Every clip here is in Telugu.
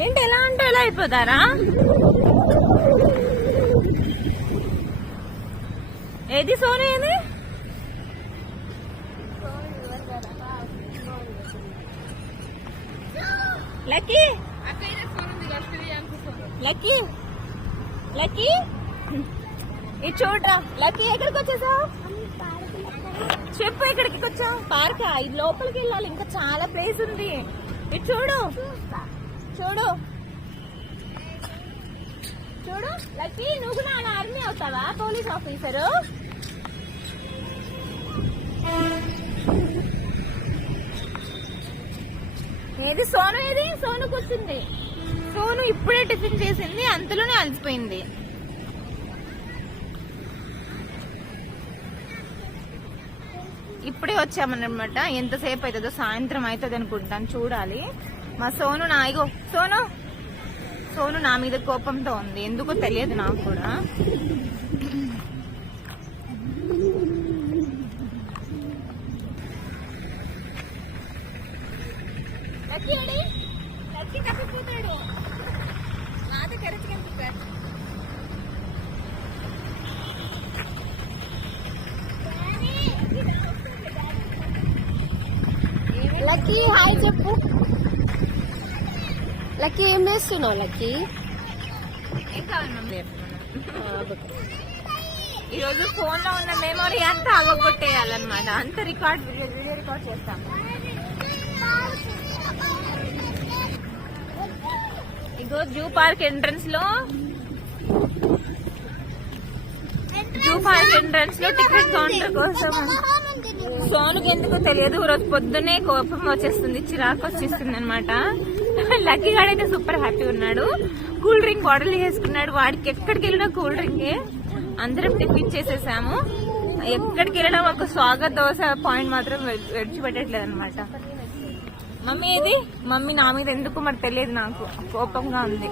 ఏంటి ఎలా అంటే ఎలా అయిపోతారా? ఏది సోను ఏది? లక్కీ? లక్కీ? లక్కీ? ఇది చూడరా. లక్కీ ఎక్కడికి వచ్చేసావు? చెప్పు ఎక్కడికి వచ్చావు? పార్కా? ఇది లోపలికి వెళ్ళాలి. ఇంకా చాలా ప్లేస్ ఉంది. ఇది చూడు. చూడు. చూడు లక్కీ నువ్వు కూడా ఆర్మీ అవుతావా? పోలీస్ ఆఫీసరు ఏది సోను ఏది? సోను కూర్చుంది. సోను ఇప్పుడే టిఫిన్ చేసింది అంతలోనే అలసిపోయింది. ఇప్పుడే వచ్చామన్నమాట. ఎంతసేపు అవుతుందో సాయంత్రం అవుతుంది అనుకుంటాను చూడాలి. మా సోను నా ఇగో సోను. సోను నా మీద కోపంతో ఉంది. ఎందుకో తెలియదు నాకు కూడా. లక్కీ ఏం చేస్తున్నావు లక్కీ ఈరోజు ఫోన్లో ఉన్న మెమొరీ అంతా అవగొట్టేయాలన్నమాట అంత రికార్డ్ వీడియో రికార్డ్ చేస్తాం. ఇగో జూ పార్క్ ఎంట్రన్స్లో. జూ పార్క్ ఎంట్రన్స్లో టికెట్ కౌంటర్ కోసం. సోనుకి ఎందుకో తెలియదు రోజు పొద్దున్నే కోపం వచ్చేస్తుంది చిరాకు వచ్చేస్తుంది అనమాట లక్కీ గాడైతే సూపర్ హ్యాపీ ఉన్నాడు. కూల్ డ్రింక్ బాటిల్ వేసుకున్నాడు. వాడికి ఎక్కడికి వెళ్ళినా కూల్ డ్రింకే. అందరం టిఫిన్ చేసేసాము. ఎక్కడికి వెళ్ళినా ఒక స్వాగత దోశ పాయింట్ మాత్రం విడిచిపెట్టట్లేదు అనమాట మమ్మీ ఇది మమ్మీ నా మీద ఎందుకు మరి తెలియదు నాకు. కోపంగా ఉంది.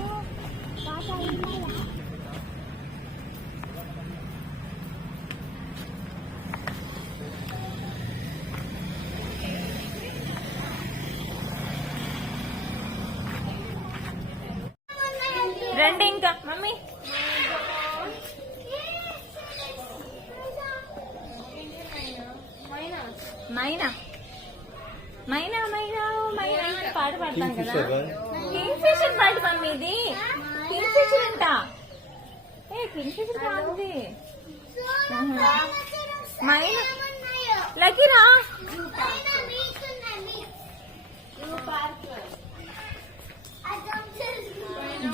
ఇది కింగ్ ఫిషర్ అంట ఏ కింగ్ ఫిషర్ బాగుంది మైనా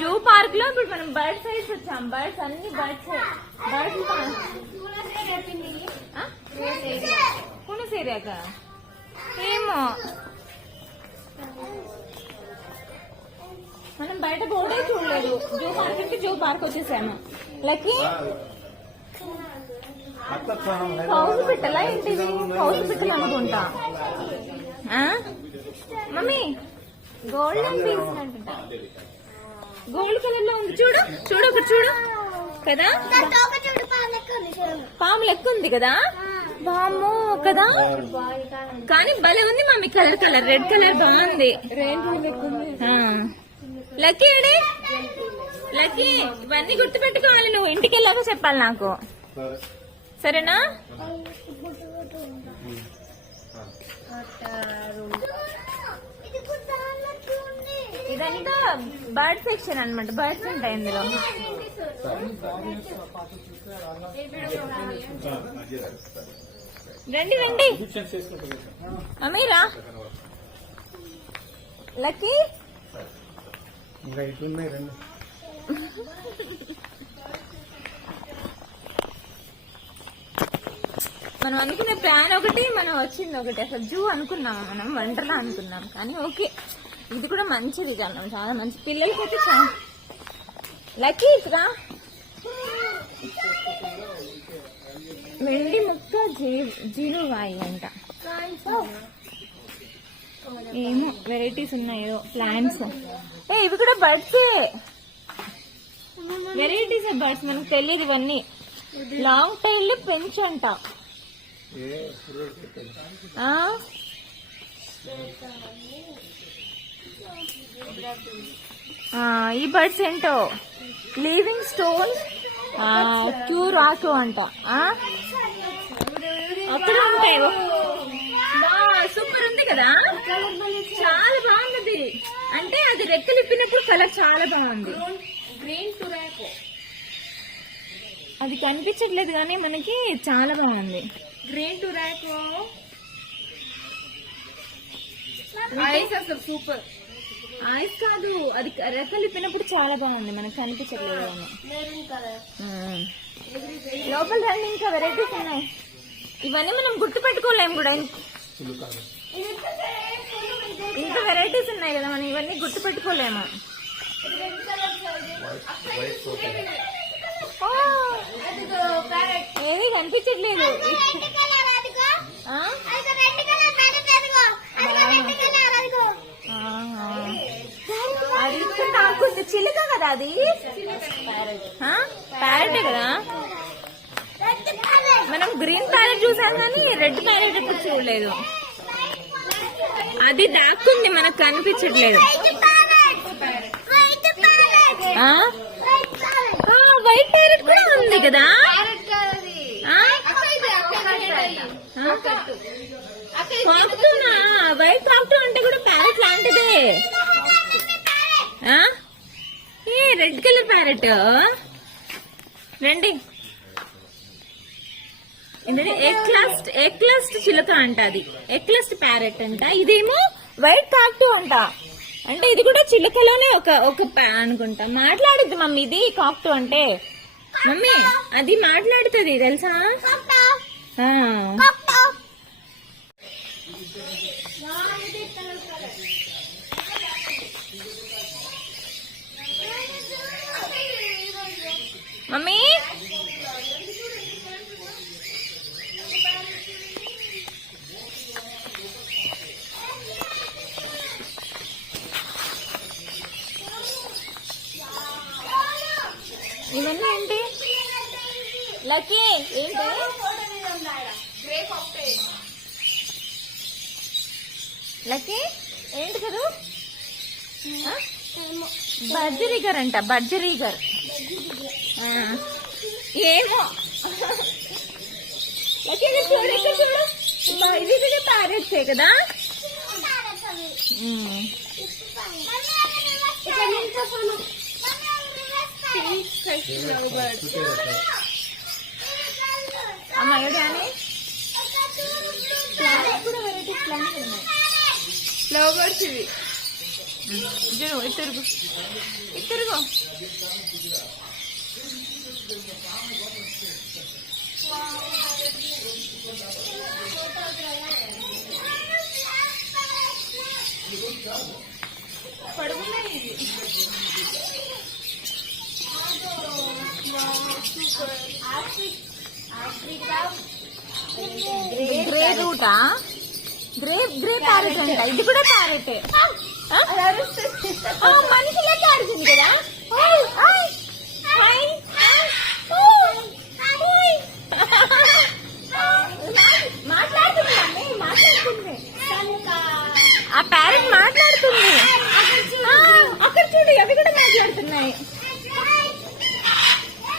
జూ పార్క్. లో ఇప్పుడు మనం బర్డ్ సైడ్స్ వచ్చాం. బర్డ్స్ అన్ని బర్డ్స్. బర్డ్స్ కుణసేరియాక ఏమో. మనం బయట బోర్డే చూడలేదు. జూ పార్క్ అంటే జూ పార్క్ వచ్చేసాము. లక్కీ? కౌసు పిట్టలా ఏంటిది కౌసు పిట్టలు అనుకుంటా. ఆ? మమ్మీ గోల్డెన్ పీస్ అంటుంటా గోల్డ్ కలర్లో ఉంది. చూడు చూడు ఒకటి చూడు. కదా? పాము లెక్క ఉంది కదా? పాము కదా? కానీ భలే ఉంది mummy. Colour colour red colour బాగుంది. లక్కీ లక్కీ ఏడి లక్కీ ఇవన్నీ గుర్తు పెట్టుకోవాలి నువ్వు. ఇంటికి వెళ్ళాక చెప్పాలి నాకు. సరేనా? ఇదంతా బర్డ్ సెక్షన్ అన్నమాట. బర్డ్స్ ఉంటాయి ఇందులో. రండి రండి. అమీరా? లక్కీ? ఇంకా ఇట్లున్నాయి రండి. మనం అనుకున్న ప్లాన్ ఒకటి మనం వచ్చింది ఒకటి. అసలు జూ అనుకున్నాం మనం వండర్లా అనుకున్నాం. కానీ ఓకే ఇది కూడా మంచిది చాలా చాలా మంచి. పిల్లలకి అయితే చాలా లక్కీ రా వెండి ముక్క జీ- జీరువాయి అంట. ఏమో వెరైటీస్ ఉన్నాయో ప్లాంట్స్ ఏ ఇవి కూడా బర్డ్స్ వెరైటీస్ బర్డ్స్ మనకు తెలియదు ఇవన్నీ. లాంగ్ టైల్ పెంచ్ అంట. ఏ పుర్రెడు పెట్టాలి. ఆ? ఆ, ఈ బర్డ్స్ ఏంటో? లివింగ్ స్టోన్స్ క్యూర్ ఆకు అంట. ఆ? అక్కడ ఉంటాయి కదా? చాలా బాగుంది. అంటే అది రెక్కలు ఇప్పినప్పుడు కలర్ చాలా బాగుంది. గ్రీన్ టురాకో అది కనిపించట్లేదు కానీ మనకి చాలా బాగుంది. గ్రీన్ టురాకో ఐస్ అసలు సూపర్ ఐస్ కాదు అది రెక్కలు ఇప్పినప్పుడు చాలా బాగుంది. మనకి కనిపించట్లేదు. లోపల రండి ఇంకా వెరైటీస్ ఉన్నాయి. ఇవన్నీ మనం గుర్తు పెట్టుకోలేము కూడా. ఇంకా వెరైటీస్ ఉన్నాయి కదా మనం ఇవన్నీ గుర్తు పెట్టుకోలేము ఏమీ కనిపించట్లేదు. అది ఇక్కడ కాకుండా చిలుక కదా అది? ప్యారెట్ కదా? మనం గ్రీన్ ప్యారెట్ చూసాం కానీ రెడ్ ప్యారెట్ ఎప్పుడు చూడలేదు. అది దాక్కుంది మనకు కనిపించట్లేదు. ఆ, వైట్ ప్యారెట్ కూడా ఉంది కదా? ఆ? వైట్ కాకుతూ అంటే కూడా ప్యారెట్ లాంటిదే. ఆ? ఏ రెడ్ కలర్ ప్యారెట్? రండి. ఏంటంటే ఎక్లాస్ట్ ఎక్లాస్ట్ చిలక అంట అది. ఎక్లాస్ట్ ప్యారెట్ అంట. ఇదేమో వైట్ కాక్టు అంట. అంటే ఇది కూడా చిలుకలోనే ఒక ఒక అనుకుంటా. మాట్లాడుద్ది మమ్మీ ఇది కాక్టు అంటే. మమ్మీ అది మాట్లాడుతుంది తెలుసా ఆ. మమ్మీ ఇవన్నీ ఏంటి లక్కీ ఏంటి లక్కీ ఏంటి కదా బర్జరీగర్ అంట బర్జరీగర్ ఏమో చూడు ఇక్కడ చూడు బా, ఇది ఇది ప్యారెట్సే కదా ఏడు అని ప్లాంట్స్ కూడా వెరైటీస్ ప్లాంట్స్ ఉన్నాయి ఫ్లవర్స్ ఇవి జరుగు ఇద్దరుగు ఇద్దరుగు గ్రే రూటా గ్రే గ్రే ప్యారెట్ అంట. ఇది కూడా ప్యారెట్ మనిషి లెక్క ఆడుతుంది కదా ఓయ్, ఓయ్, హాయ్, హాయ్, ఓయ్, ఓయ్. మాట్లాడుతుంది మమ్మీ, మాట్లాడుతుంది ఆ ప్యారెట్ మాట్లాడుతుంది ఆ, అక్కడ చూడు అవి కూడా మాట్లాడుతున్నాయి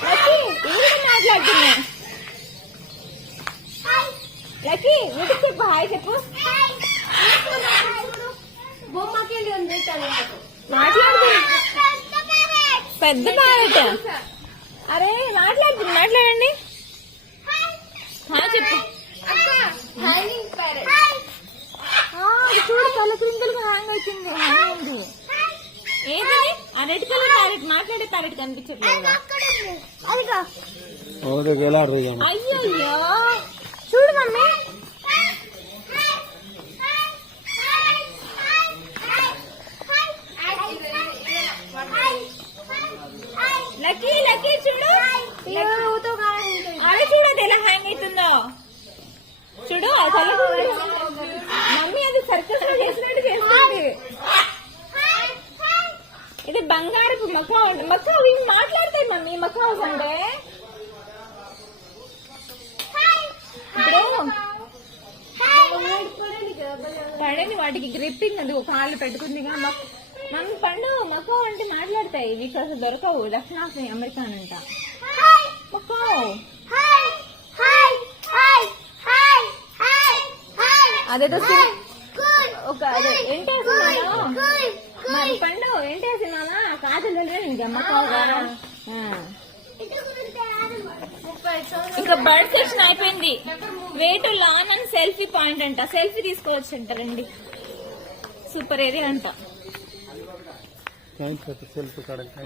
లక్కీ ఇవి కూడా మాట్లాడుతున్నాయి లక్కీ వీటికి చెప్పు హాయ్ చెప్పు. పెద్ద ప్యారెట్ అరే మాట్లాడుతుంది మాట్లాడండి. చెప్పు. చూడు కళ్ళ క్రిందలుగా హ్యాంగ్ అవుతుంది హ్యాంగ్ ఏది ఆ రెడ్ కలర్ ప్యారెట్ మాట్లాడే ప్యారెట్ కనిపించట్లేదు? అదిగా ఒకటి వేలాడు అయ్యయ్యో చూడు మమ్మీ లక్కీ లక్కీ చూడు అరే చూడు అది ఎలా హ్యాంగ్ అవుతుందో చూడు ఆ కళ్ళ మమ్మీ అది సర్కస్లో చేసినట్టు చేస్తుంది ఇది బంగారపు మకావు మకావు ఇవి మాట్లాడతాయి మమ్మీ మకావుస్ అంటే ఇప్పుడు పడని వాటికి గ్రిప్పింగ్ అది ఒక కాళ్ళు పెట్టుకుంది కదా. మక్- మన పండు మొక్క అంటే మాట్లాడతాయి. ఇవి అసలు దొరకవు. దక్షిణాఫ్రికా అమెరికా అంట. మొక్క అదేదో ఒక అదే ఏంటి సినిమాలో మరి పండు ఏంటి సినిమా కాజల్ మొక్క ఇంకా బర్డ్ సెక్షన్ అయిపోయింది వేటు లాన్ అండ్ సెల్ఫీ పాయింట్ అంట సెల్ఫీ తీసుకోవచ్చు అంటారండి సూపర్ ఏరియా అంట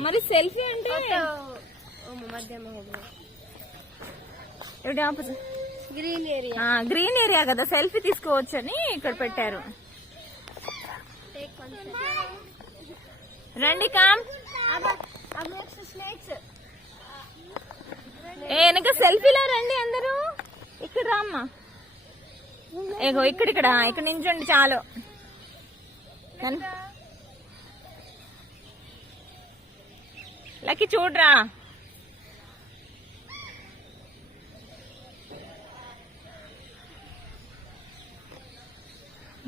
మరి సెల్ఫీ అంటే గ్రీన్ ఏరియా గ్రీన్ ఏరియా కదా సెల్ఫీ తీసుకోవచ్చు అని ఇక్కడ పెట్టారు రండి కామ్ వెనక సెల్ఫీలో రండి అందరూ. ఇక్కడ రామ్మా. ఏగో ఇక్కడ ఇక్కడ. ఇక్కడ నించండి చాలు. లక్కీ చూడరా.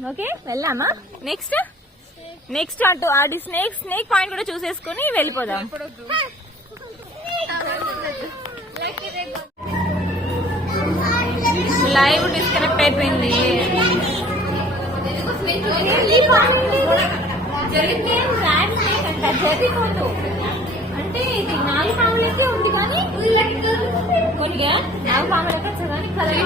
ఓకే వెళ్ళామా నెక్స్ట్? నెక్స్ట్ అటు అది స్నేక్ స్నేక్ పాయింట్ కూడా చూసేసుకుని వెళ్ళిపోదాం. లైవ్ డిస్కనెక్ట్ అయిపోయింది. అంటే ఇది నాలుగు పాములకే ఉంది కానీ కొద్దిగా నాలుగు వచ్చేదాన్ని కలర్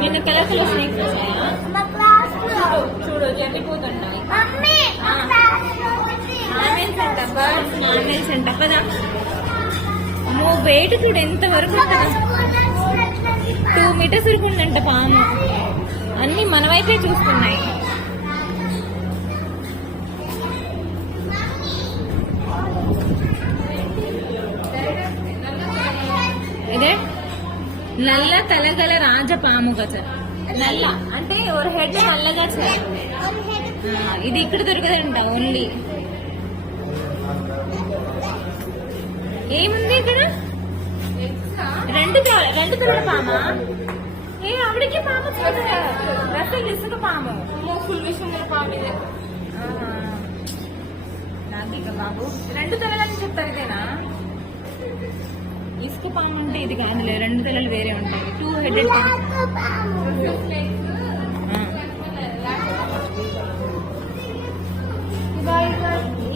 నిన్న కలర్ కలర్ స్నేక్స్ చూడు జరిగిపోతున్నాయి మమ్మీ మా క్లాస్లో వచ్చింది నామెల్స్ అంట పదా అమ్మో వెయిట్ చూడు ఎంత వరకు ఉంటుందో. టూ మీటర్స్ వరకు ఉందంట పాము. అన్ని మన వైపే చూస్తున్నాయి. ఇదే నల్ల తలగల రాజపాము కదా నల్ల అంటే ఒక హెడ్ నల్లగా ఇది ఇక్కడ దొరకదంట ఓన్లీ ఏముంది ఇక్కడ? రెండు రెండు తలల పామా? ఏ ఆవిడకి పాము రసలు ఇసుక పాము. ఫుల్ విషయం పాము ఇదే. నాకు ఇక బాబు. రెండు తలలని చెప్తారు ఇదేనా? ఇసుక పాము అంటే ఇది కాదులే రెండు తలలు వేరే ఉంటాయి. టూ హెడెడ్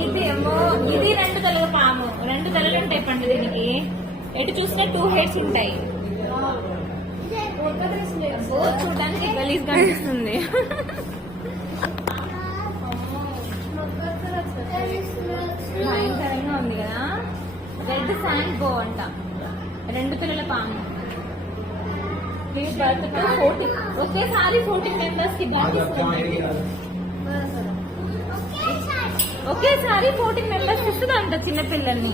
ఇది ఏమో ఇది రెండు తలల పాము. రెండు తలలు ఉంటాయి పండు దీనికి. ఎటు చూసినా టూ హెడ్స్ ఉంటాయి. చూడడానికి గలీజ్ కనిపిస్తుంది భయంకరంగా ఉంది కదా. రెడ్ శాండ్ బో అంట. రెండు పిల్లల పాము. Birth fourteen. ఒకేసారి ఫోర్టీన్ మెంబర్స్కి బర్త్ ఇస్తుంది. ఒకేసారి ఫోర్టీన్ మెంబర్స్ ఇస్తుంది అంట చిన్న పిల్లల్ని.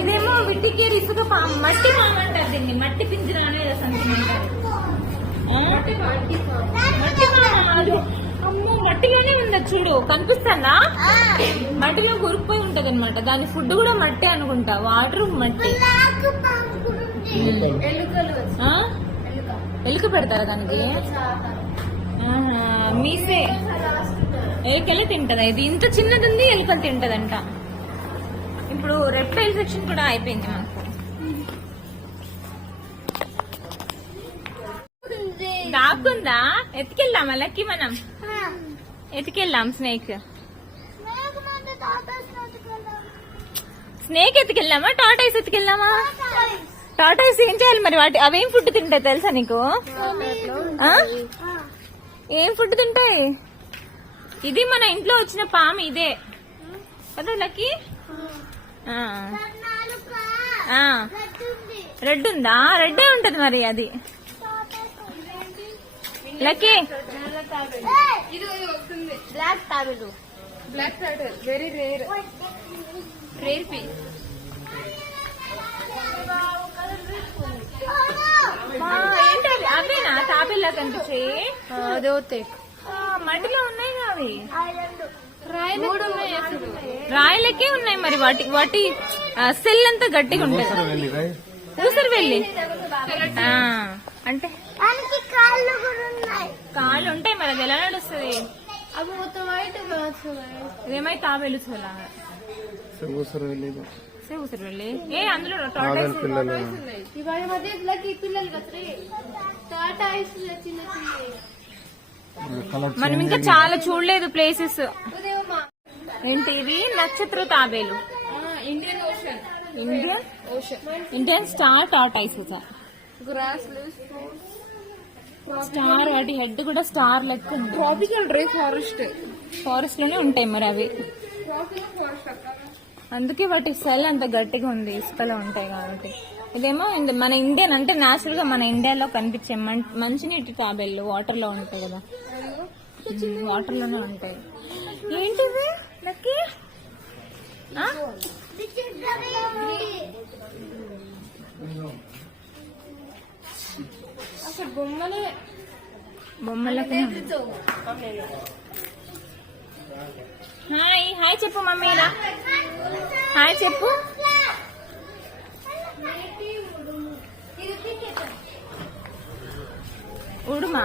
ఇదేమో విట్టికేరి ఇసుక మట్టి పాము అంటారు దీన్ని. మట్టి పింజరా అనేది సంథింగ్ అంటారు. ఆ? మట్టి పాము అమ్మో మట్టిలోనే ఉంది చూడు కనిపిస్తానా మట్టిలో గురిపోయి ఉంటది అనమాట దాని ఫుడ్ కూడా మట్టి అనుకుంటా. వాటర్ మట్టి? ఎలుక పెడతారా దానికి? మీసే. ఎలుకలే తింటదా? ఇది ఇంత చిన్నది ఉంది ఎలుకలు తింటదంట. ఇప్పుడు రెప్టైల్ సెక్షన్ కూడా అయిపోయింది మాకు. దాక్కుందా? ఎత్తుకెళ్దామా లక్కి మనం. ఎత్తుకెళ్దాం స్నేక్ స్నేక్ ఎత్తుకెళ్దామా? టాటాయిస్ ఎత్తుకెళ్దామా? టాటాయిస్ ఏం చేయాలి మరి? వాటి అవేం ఫుడ్ తింటాయి తెలుసా నీకు? ఏం ఫుడ్ తింటాయి? ఇది మన ఇంట్లో వచ్చిన పాము ఇదే. కదా లక్కీ? ఆ. ఆ. రెడ్ ఉందా? రెడ్డే ఉంటది మరి అది. లక్కీ? ఇది వస్తుంది బ్లాక్ తాబేలు బ్లాక్ తాబేలు వెరీ రేర్ రేర్ పీస్ ఏంటి? అవేనా? తాబేలా కనిపించాయి అదే మట్టిలో ఉన్నాయి అవి. రాయలకే ఉన్నాయి మరి వాటి వాటి సెల్ అంతా గట్టిగా ఉంటది వెళ్ళి ఊసరు వెళ్ళి. అంటే? కాళ్ళు ఉంటాయి మరి అది ఎలా నడుస్తుంది? అవి మొత్తం ఇదేమై తాబేలు చోలా ఊసరు వెళ్ళి ఏ అందులో పిల్లలు. ఇవాళ మధ్య ఇట్లకి పిల్లలు కదా టాటా ఐస్ చిన్న చిన్న. మనం ఇంకా చాలా చూడలేదు ప్లేసెస్ ఏంటి ఇవి? నక్షత్ర తాబేలు. Indian Ocean Indian Ocean Indian star tortoise grass star వాటి హెడ్ కూడా స్టార్ లెక్క ట్రాపికల్ డ్రై ఫారెస్ట్ ఫారెస్ట్లోనే ఉంటాయి మరి అవి. అందుకే వాటి సెల్ అంత గట్టిగా ఉంది. ఇసుకలో ఉంటాయి కాబట్టి. ఇదేమో ఇంద- మన ఇండియన్ అంటే నేచురల్గా మన ఇండియాలో కనిపించే మంచినీటి తాబేళ్ళు వాటర్లో ఉంటాయి కదా. వాటర్లోనే ఉంటాయి. ఏంటిది? లక్కీ ఆ? అసలు బొమ్మలే. బొమ్మలకు హాయ్ హాయ్ చెప్పు మమ్మీ హాయ్ చెప్పు. ఉడుమా?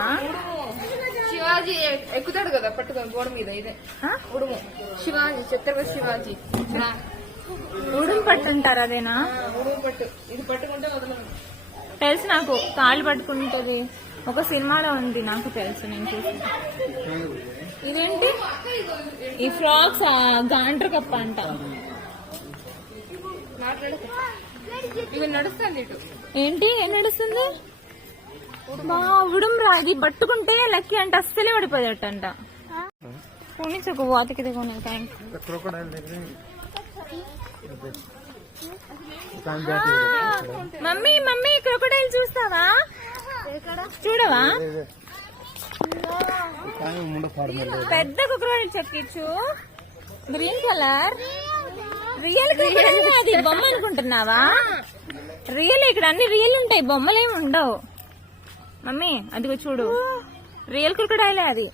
శివాజీ ఎక్కుతాడు కదా పట్టుకొని గోడ మీద ఇదే? ఉడుము. శివాజీ ఛత్రపతి శివాజీ. ఉడుము పట్టుంటారు అదేనా? ఉడుము పట్టు. ఇది పట్టుకుంటే వదలను. తెలుసు నాకు కాళ్ళు పట్టుకుంటది. ఒక సినిమాలో ఉంది నాకు తెలుసు నేను చూసి ఇదేంటి? ఈ ఫ్రాక్స్ గాండ్ర కప్ప అంట. ఇవి నడుస్తుంది ఇటు. ఏంటి ఏం నడుస్తుంది? బా ఉడుం రా ఇది పట్టుకుంటే లక్కీ అంటే అస్సలే పడిపోయేటంట ఒక వాతకి థ్యాంక్ మమ్మీ మమ్మీ క్రొకడైల్ చూస్తావా? చూడవా? పెద్ద క్రొకడైల్ చెక్కిచ్చు. గ్రీన్ కలర్ రియల్ క్రొకడైల్ అది బొమ్మ అనుకుంటున్నావా? రియల్ ఇక్కడ అన్ని రియల్ ఉంటాయి బొమ్మలు ఏమి ఉండవు. మమ్మీ అదిగో చూడు. రియల్ క్రొకడైలే అది.